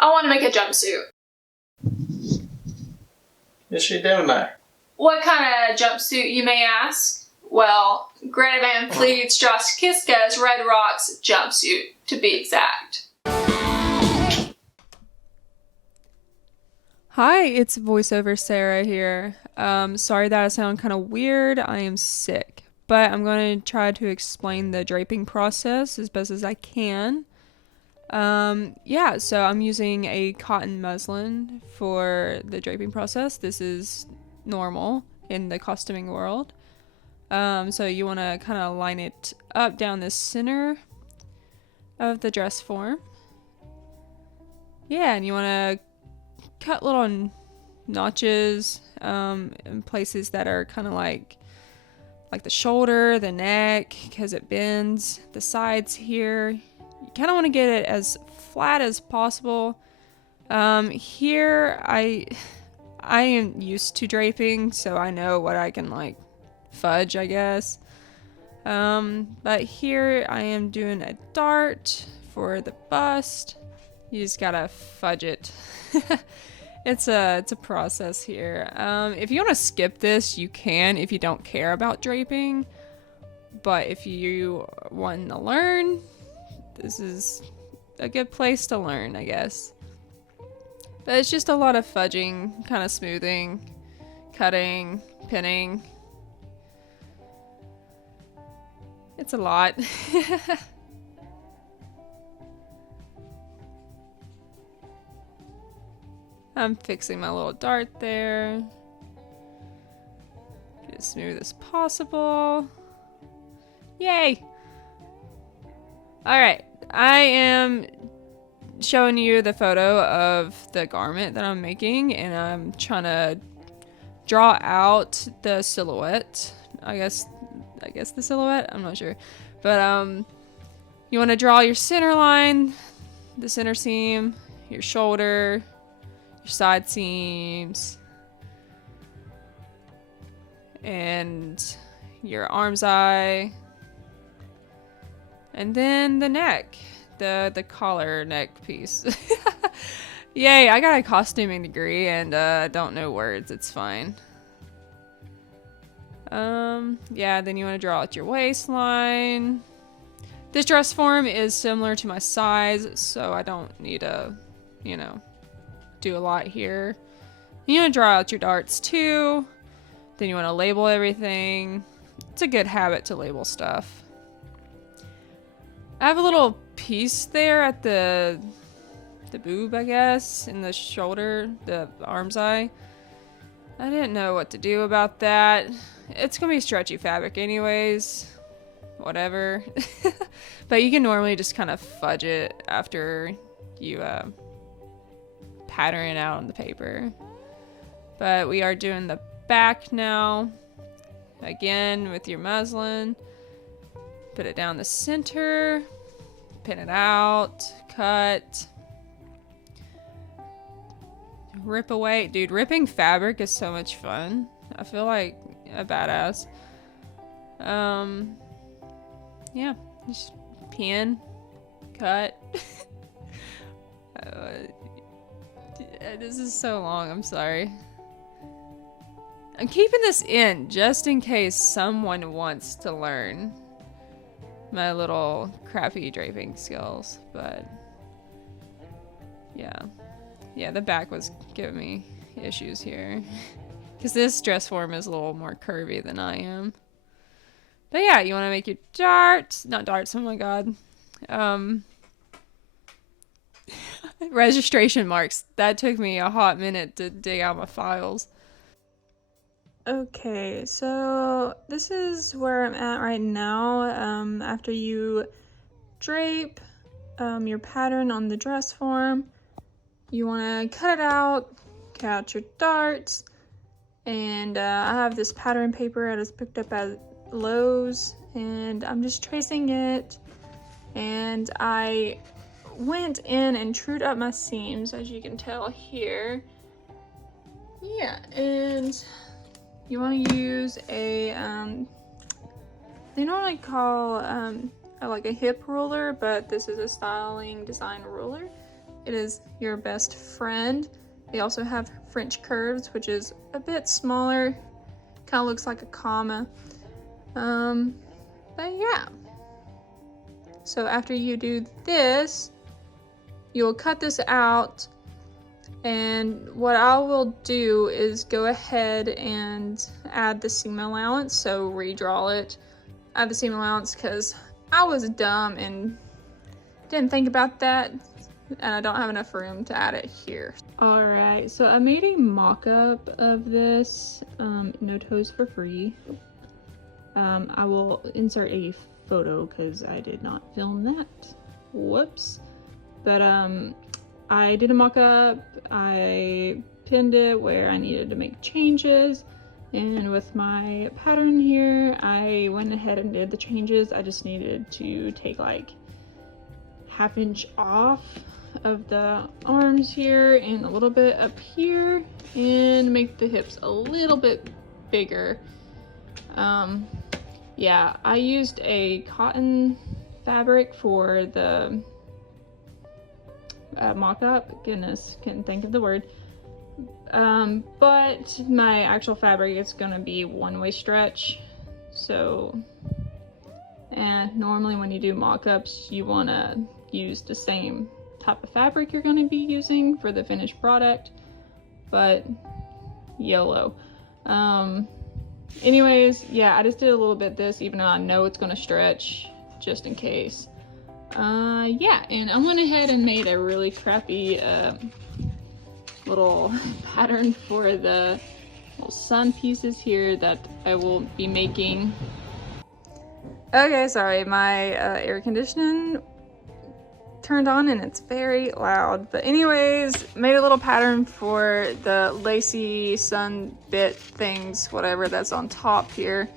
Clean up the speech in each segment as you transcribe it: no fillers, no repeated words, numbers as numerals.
I want to make a jumpsuit. What's she doing there? What kind of jumpsuit, you may ask? Well, Greta-van-Fleet's Josh-Kiszka's Red Rocks jumpsuit, to be exact. Hi, it's voiceover Sarah here. Sorry that I sound kind of weird. I am sick, but I'm going to try to explain the draping process as best as I can. So I'm using a cotton muslin for the draping process. This is normal in the costuming world. So you want to kind of line it up down the center of the dress form. Yeah, and you want to cut little notches in places that are kind of like the shoulder, the neck, because it bends, the sides here. You kind of want to get it as flat as possible. Here I am used to draping, so I know what I can like fudge, I guess. But here I am doing a dart for the bust. You just gotta fudge it. It's a process here. If you want to skip this, you can if you don't care about draping. But if you want to learn, this is a good place to learn, I guess. But it's just a lot of fudging, kind of smoothing, cutting, pinning. It's a lot. I'm fixing my little dart there. Get as smooth as possible. Yay! Alright, I am showing you the photo of the garment that I'm making, and I'm trying to draw out the silhouette. I guess the silhouette? I'm not sure. But you want to draw your center line, the center seam, your shoulder, your side seams, and your arm's eye, and then the neck, the collar neck piece. Yay, I got a costuming degree and don't know words. It's fine. Then you want to draw out your waistline. This dress form is similar to my size, so I don't need to, do a lot here. You want to draw out your darts too. Then you want to label everything. It's a good habit to label stuff. I have a little piece there at the boob, I guess, in the shoulder, the arm's eye. I didn't know what to do about that. It's gonna be stretchy fabric anyways. Whatever. But you can normally just kind of fudge it after you pattern it out on the paper. But we are doing the back now. Again, with your muslin. Put it down the center. Pin it out. Cut. Rip away. Dude, ripping fabric is so much fun. I feel like a badass. Yeah, just pin, cut. This is so long, I'm sorry. I'm keeping this in just in case someone wants to learn my little crappy draping skills, but yeah, the back was giving me issues here. Because this dress form is a little more curvy than I am. But yeah, you want to make your darts. Not darts, oh my god. Registration marks. That took me a hot minute to dig out my files. Okay, so this is where I'm at right now. After you drape your pattern on the dress form, you want to cut out your darts. And I have this pattern paper I just picked up at Lowe's, and I'm just tracing it. And I went in and trued up my seams, as you can tell here. Yeah, and you want to use a, they normally call like a hip ruler, but this is a styling design ruler. It is your best friend. They also have French curves, which is a bit smaller. Kind of looks like a comma. But yeah. So after you do this, you'll cut this out. And what I will do is go ahead and add the seam allowance. So redraw it. Add the seam allowance because I was dumb and didn't think about that. And I don't have enough room to add it here. Alright, so I made a mock-up of this, no toes for free. I will insert a photo because I did not film that. Whoops. But I did a mock-up, I pinned it where I needed to make changes, and with my pattern here, I went ahead and did the changes. I just needed to take like 1/2 inch off of the arms here and a little bit up here and make the hips a little bit bigger. Yeah, I used a cotton fabric for the mock-up. Goodness, couldn't think of the word. But my actual fabric is gonna be one-way stretch. So, and normally when you do mock-ups, you wanna use the same type of fabric you're gonna be using for the finished product, but YOLO. Anyways, yeah, I just did a little bit this, even though I know it's gonna stretch, just in case. Yeah, and I went ahead and made a really crappy little pattern for the little sun pieces here that I will be making. Okay, sorry, my air conditioning turned on and it's very loud. But anyways, made a little pattern for the lacy sun bit things, whatever that's on top here.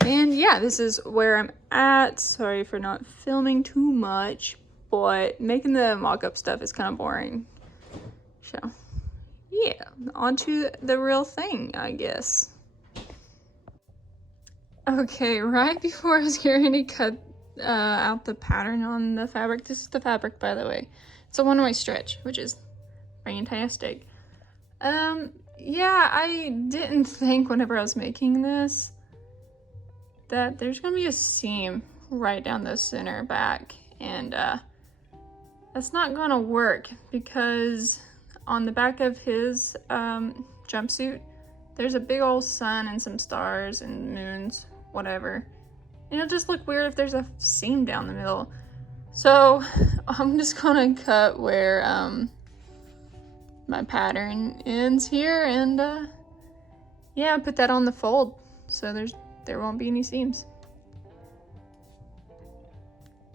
And yeah, this is where I'm at. Sorry for not filming too much, but making the mock-up stuff is kind of boring. So yeah, on to the real thing, I guess. Okay, right before I was getting ready to cut out the pattern on the fabric. This is the fabric, by the way. It's a one-way stretch, which is fantastic. Yeah, I didn't think whenever I was making this that there's gonna be a seam right down the center back, and that's not gonna work because on the back of his jumpsuit, there's a big old sun and some stars and moons, whatever. It'll just look weird if there's a seam down the middle. So I'm just gonna cut where my pattern ends here, and yeah, put that on the fold so there won't be any seams.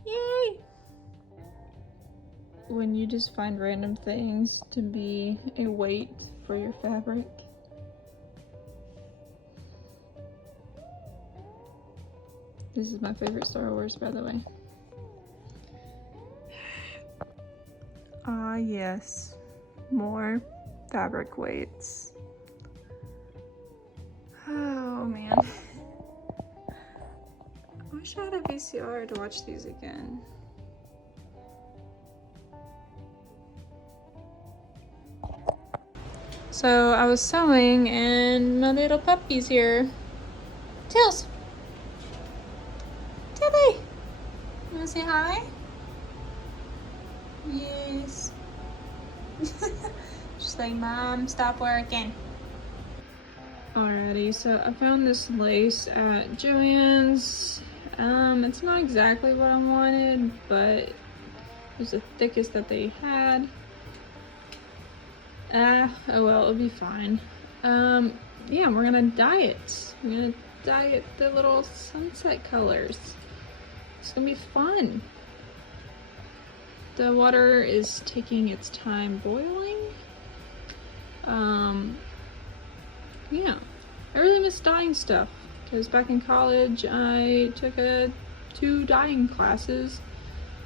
Yay! When you just find random things to be a weight for your fabric. This is my favorite Star Wars, by the way. Ah, yes. More fabric weights. Oh, man. I wish I had a VCR to watch these again. So I was sewing and my little puppy's here. Tails! Tilly! You wanna say hi? Yes. She's like, Mom, stop working. Alrighty, so I found this lace at Joann's. It's not exactly what I wanted, but it was the thickest that they had. Oh well, it'll be fine. Yeah, we're gonna dye it. I'm gonna dye it the little sunset colors. It's gonna be fun. The water is taking its time boiling. Yeah, I really miss dyeing stuff because back in college I took 2 dyeing classes.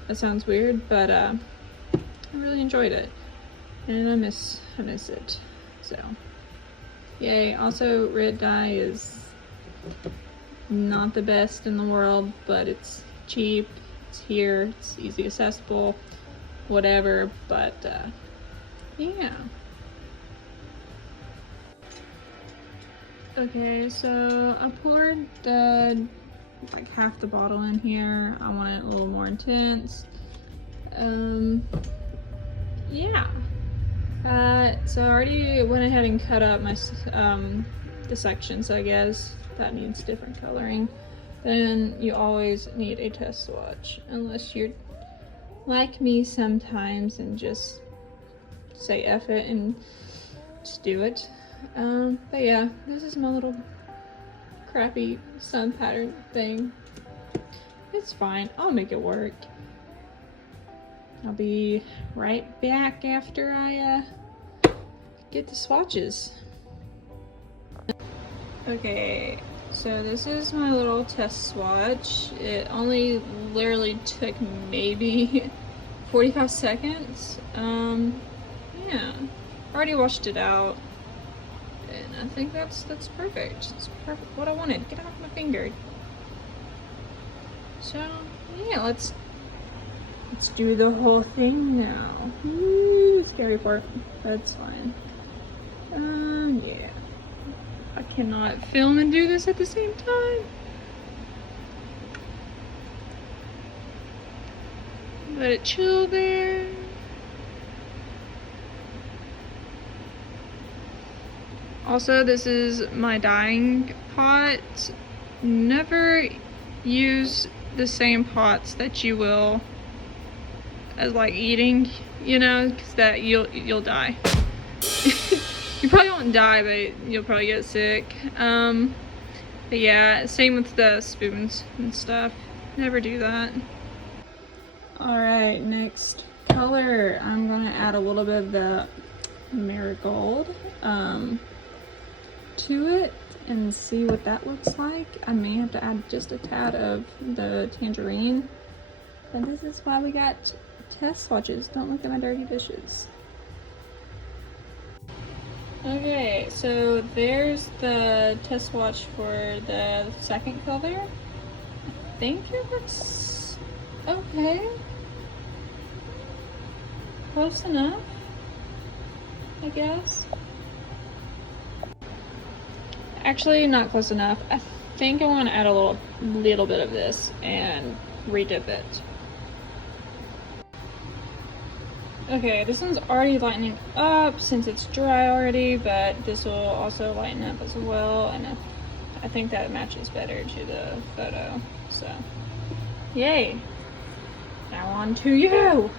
That sounds weird, but I really enjoyed it, and I miss it. So, yay! Also, red dye is not the best in the world, but it's cheap. It's here. It's easy accessible. whatever, but yeah. Okay, so I poured like half the bottle in here. I want it a little more intense. Yeah. So I already went ahead and cut up my the sections, I guess. That needs different coloring. Then you always need a test swatch, unless you're like me sometimes and just say F it and just do it. But yeah, this is my little crappy sun pattern thing. It's fine, I'll make it work. I'll be right back after I get the swatches. Okay, so this is my little test swatch. It only literally took maybe 45 seconds. Yeah, already washed it out, and I think that's perfect. It's perfect, what I wanted. Get off my finger. So yeah, let's do the whole thing now. Ooh, scary part. That's fine. Yeah. I cannot film and do this at the same time. Let it chill there. Also, this is my dyeing pot. Never use the same pots that you will as like eating, you know, because that you'll die. You probably won't die, but you'll probably get sick. But yeah, same with the spoons and stuff. Never do that. Alright, next color. I'm gonna add a little bit of the marigold to it and see what that looks like. I may have to add just a tad of the tangerine. And this is why we got test swatches. Don't look at my dirty dishes. Okay, so there's the test swatch for the second color. I think it looks okay. Close enough, I guess. Actually, not close enough. I think I want to add a little bit of this and redip it. Okay, this one's already lightening up since it's dry already, but this will also lighten up as well, and I think that matches better to the photo, so yay! Now on to you!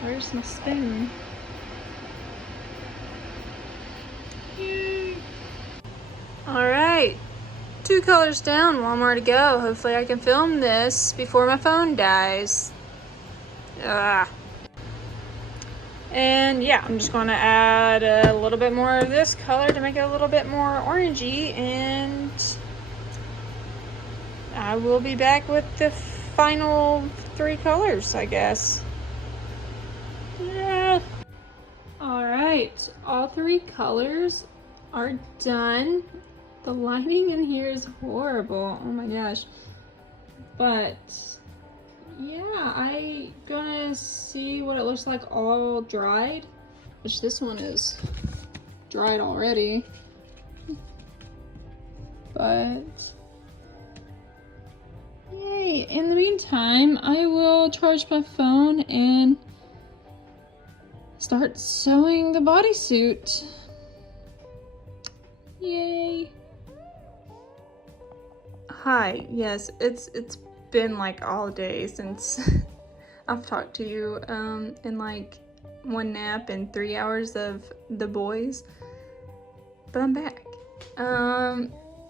Where's my spoon? Yay! Alright! 2 colors down, one more to go. Hopefully I can film this before my phone dies. And yeah, I'm just going to add a little bit more of this color to make it a little bit more orangey, and I will be back with the final 3 colors, I guess. Yeah. Alright, all 3 colors are done. The lighting in here is horrible. Oh my gosh. But yeah, I'm gonna see what it looks like all dried, which this one is dried already. But yay. In the meantime, I will charge my phone and start sewing the bodysuit. Yay. Hi, yes, it's been like all day since I've talked to you, in like 1 nap and 3 hours of the boys, but I'm back.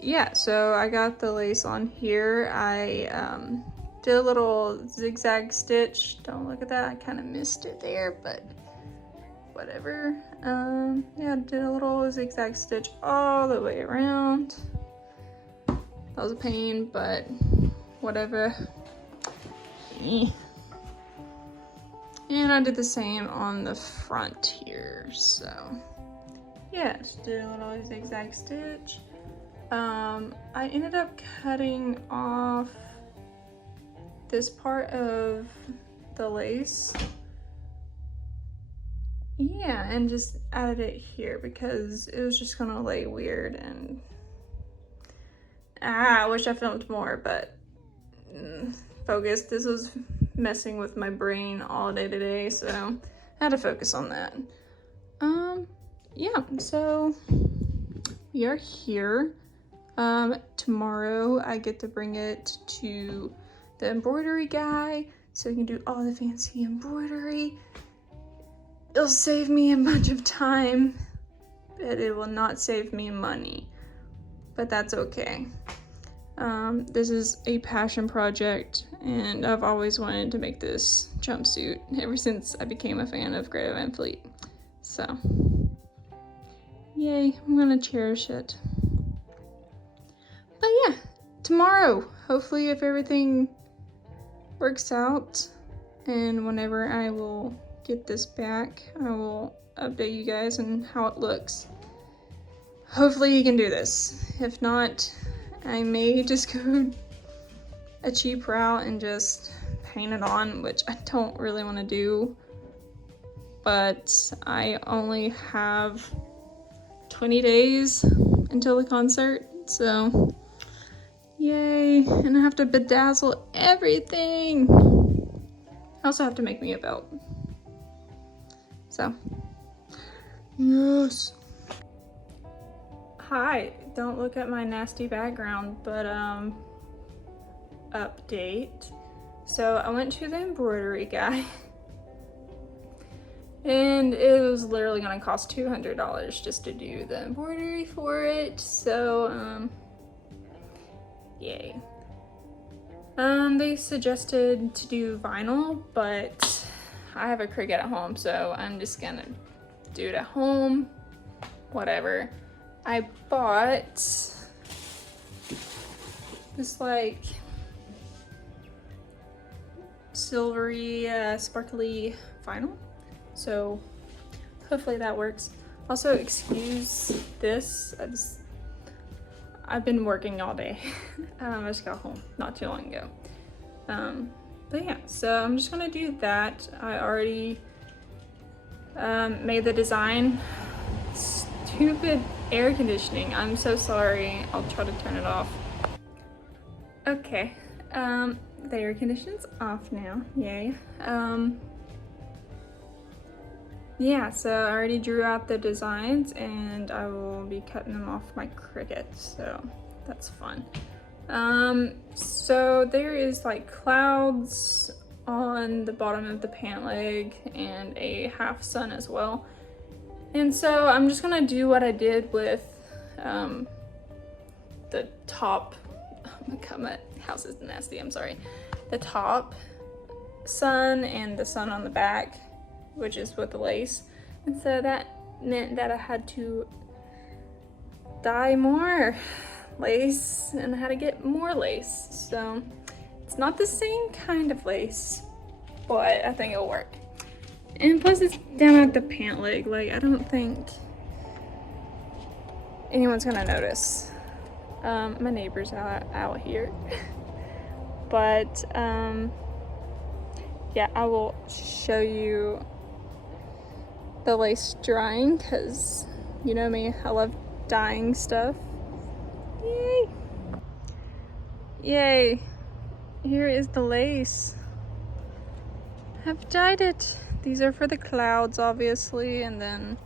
Yeah, so I got the lace on here. I did a little zigzag stitch. Don't look at that, I kind of missed it there, but whatever. Yeah, did a little zigzag stitch all the way around. That was a pain, but whatever. And I did the same on the front here, so yeah, just did a little zigzag stitch. I ended up cutting off this part of the lace. Yeah, and just added it here because it was just gonna lay weird, and I wish I filmed more, but focus. This was messing with my brain all day today, so I had to focus on that. Yeah, so we are here. Tomorrow I get to bring it to the embroidery guy so he can do all the fancy embroidery. It'll save me a bunch of time, but it will not save me money, but that's okay. This is a passion project, and I've always wanted to make this jumpsuit ever since I became a fan of Greta-van-Fleet. So, yay, I'm gonna cherish it. But yeah, tomorrow, hopefully if everything works out, and whenever I will get this back, I will update you guys on how it looks. Hopefully he can do this. If not, I may just go a cheap route and just paint it on, which I don't really want to do. But I only have 20 days until the concert, so yay. And I have to bedazzle everything. I also have to make me a belt. So, yes. Hi, don't look at my nasty background, but update. So I went to the embroidery guy and it was literally gonna cost $200 just to do the embroidery for it. So yay. They suggested to do vinyl, but I have a Cricut at home, so I'm just gonna do it at home, whatever. I bought this like silvery, sparkly vinyl, so hopefully that works. Also, excuse this, I've been working all day. I just got home not too long ago. But yeah, so I'm just gonna do that. I already made the design. Stupid air conditioning, I'm so sorry. I'll try to turn it off. Okay, the air conditioning's off now, yay. Yeah, so I already drew out the designs and I will be cutting them off my Cricut, so that's fun. So there is like clouds on the bottom of the pant leg and a half sun as well. And so I'm just gonna do what I did with the top, oh my god, my house is nasty, I'm sorry. The top sun and the sun on the back, which is with the lace. And so that meant that I had to dye more lace and I had to get more lace. So it's not the same kind of lace, but I think it'll work. And plus it's down at the pant leg, like I don't think anyone's gonna notice. My neighbor's out here. But yeah, I will show you the lace drying because you know me, I love dyeing stuff. Yay! Yay! Here is the lace. I've dyed it. These are for the clouds, obviously, and then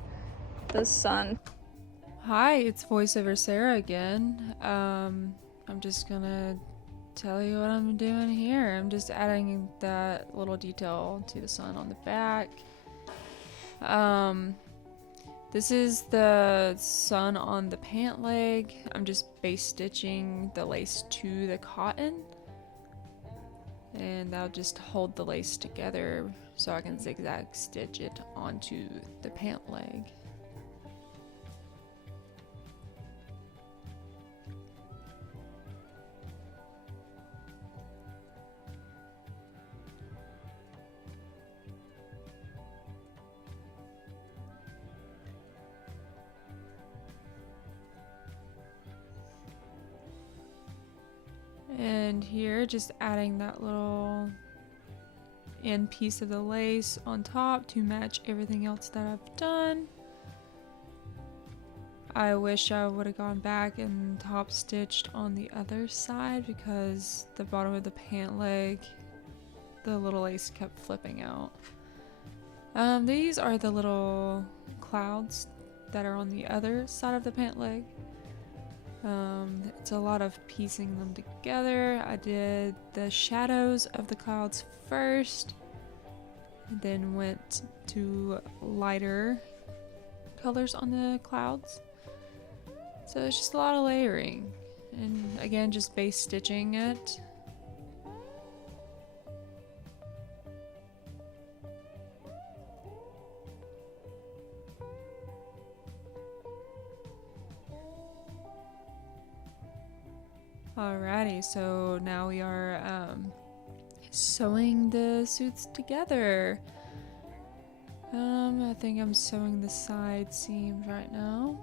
the sun. Hi, it's voiceover Sarah again. I'm just gonna tell you what I'm doing here. I'm just adding that little detail to the sun on the back. This is the sun on the pant leg. I'm just base stitching the lace to the cotton. And that'll just hold the lace together so I can zigzag stitch it onto the pant leg. And here, just adding that little end piece of the lace on top to match everything else that I've done. I wish I would have gone back and top stitched on the other side because the bottom of the pant leg, the little lace kept flipping out. These are the little clouds that are on the other side of the pant leg. It's a lot of piecing them together. I did the shadows of the clouds first, then went to lighter colors on the clouds. So it's just a lot of layering, and again, just base stitching it. Alrighty, so now we are sewing the suits together. I think I'm sewing the side seams right now.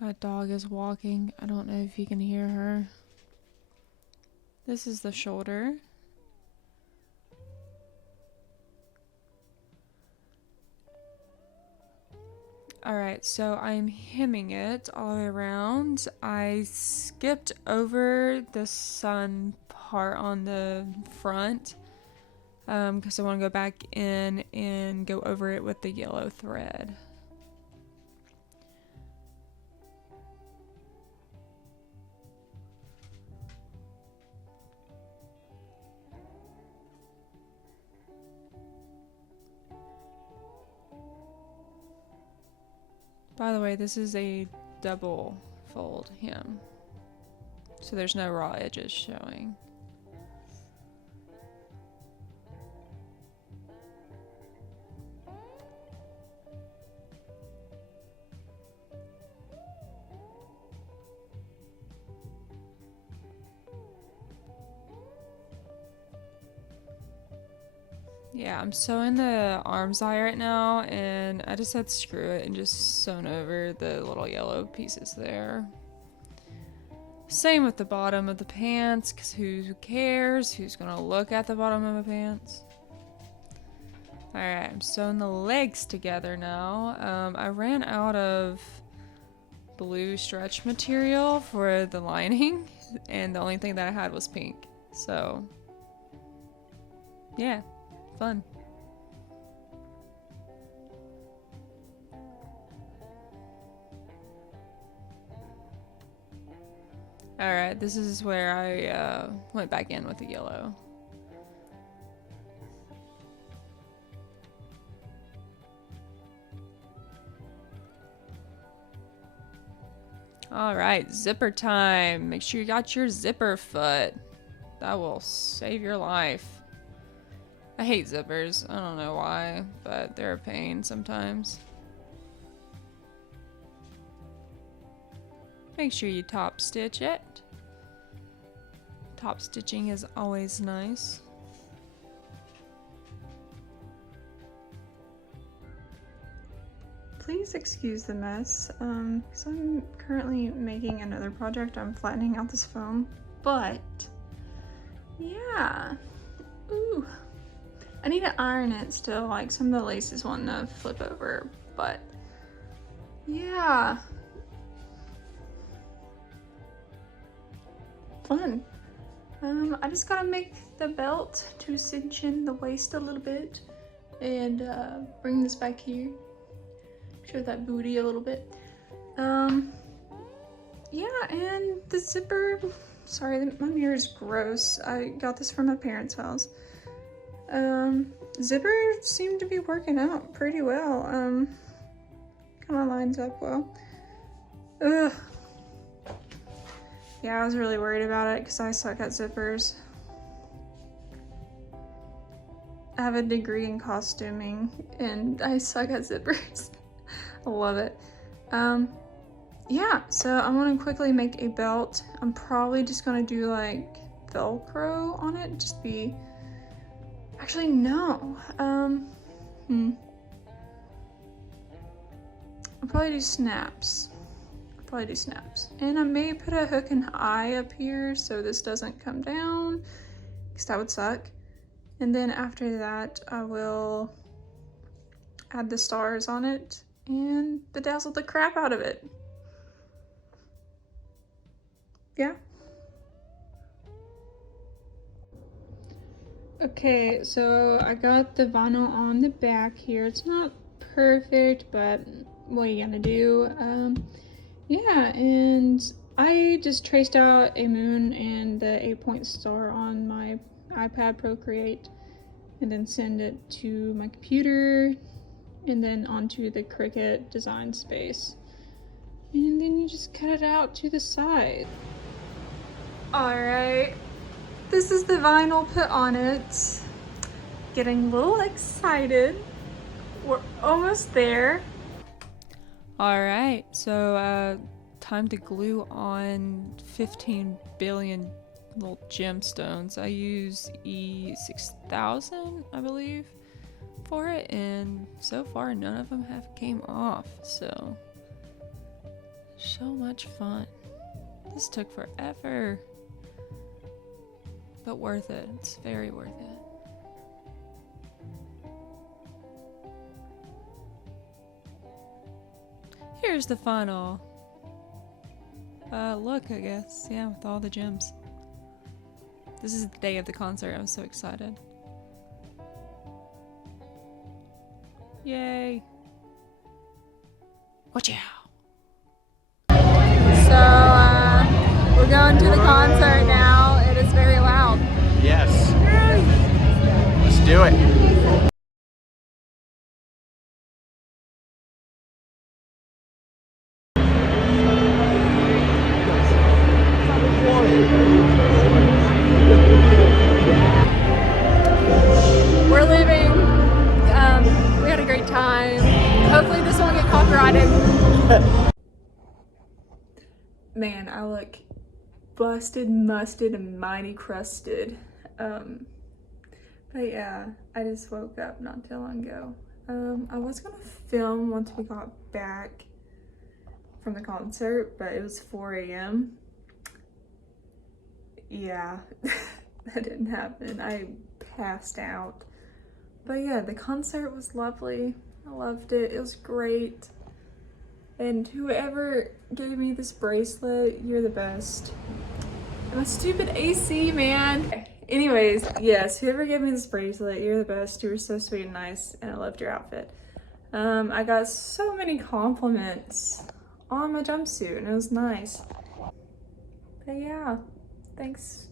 That dog is walking. I don't know if you can hear her. This is the shoulder. Alright, so I'm hemming it all the way around. I skipped over the sun part on the front because I want to go back in and go over it with the yellow thread. By the way, this is a double fold hem, so there's no raw edges showing. Yeah, I'm sewing the arm's eye right now, and I just said screw it and just sewn over the little yellow pieces there. Same with the bottom of the pants, because who cares? Who's gonna look at the bottom of my pants? Alright, I'm sewing the legs together now. I ran out of blue stretch material for the lining, and the only thing that I had was pink. So, yeah. Fun. Alright, this is where I went back in with the yellow. Alright, zipper time. Make sure you got your zipper foot. That will save your life. I hate zippers. I don't know why, but they're a pain sometimes. Make sure you top stitch it. Top stitching is always nice. Please excuse the mess, because I'm currently making another project. I'm flattening out this foam, but yeah. Ooh. I need to iron it still, like some of the laces want to flip over, but yeah. Fun. I just gotta make the belt to cinch in the waist a little bit and bring this back here. Show that booty a little bit. Yeah, and the zipper, sorry, my mirror is gross. I got this from my parents' house. Zipper seemed to be working out pretty well. Kind of lines up well. Ugh. Yeah, I was really worried about it because I suck at zippers. have a degree in costuming and I suck at zippers. I love it. Yeah, so I'm gonna quickly make a belt. I'm probably just gonna do like Velcro on it, just be, actually no. I'll probably do snaps. And I may put a hook and eye up here so this doesn't come down, because that would suck. And then after that, I will add the stars on it and bedazzle the crap out of it. Yeah. Okay, so I got the vinyl on the back here. It's not perfect, but what are you gonna do? Yeah, and I just traced out a moon and the 8-point star on my iPad Procreate, and then send it to my computer, and then onto the Cricut design space. And then you just cut it out to the side. Alright, this is the vinyl put on it. Getting a little excited. We're almost there. Alright, so time to glue on 15 billion little gemstones. I use E6000, I believe, for it, and so far none of them have came off, so much fun. This took forever, but worth it. It's very worth it. Here's the final look, I guess. Yeah, with all the gems. This is the day of the concert. I'm so excited. Yay. Watch out. So, we're going to the concert now. It is very loud. Yes. Let's do it. We're leaving. We had a great time. Hopefully this won't get copyrighted. Man, I look busted, musted, and mighty crusted. But yeah, I just woke up not too long ago. I was gonna film once we got back from the concert, but it was 4 a.m. Yeah, that didn't happen. I passed out. But yeah, the concert was lovely. I loved it. It was great. And whoever gave me this bracelet, you're the best. And my stupid AC, man. Anyways, yes, whoever gave me this bracelet, you're the best. You were so sweet and nice, and I loved your outfit. I got so many compliments on my jumpsuit, and it was nice. But yeah, thanks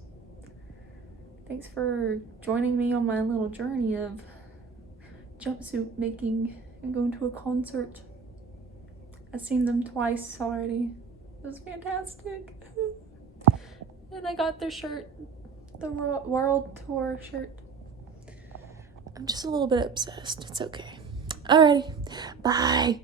for joining me on my little journey of jumpsuit making and going to a concert. I've seen them twice already. It was fantastic. And I got their shirt, the World Tour shirt. I'm just a little bit obsessed. It's okay. Alrighty, bye.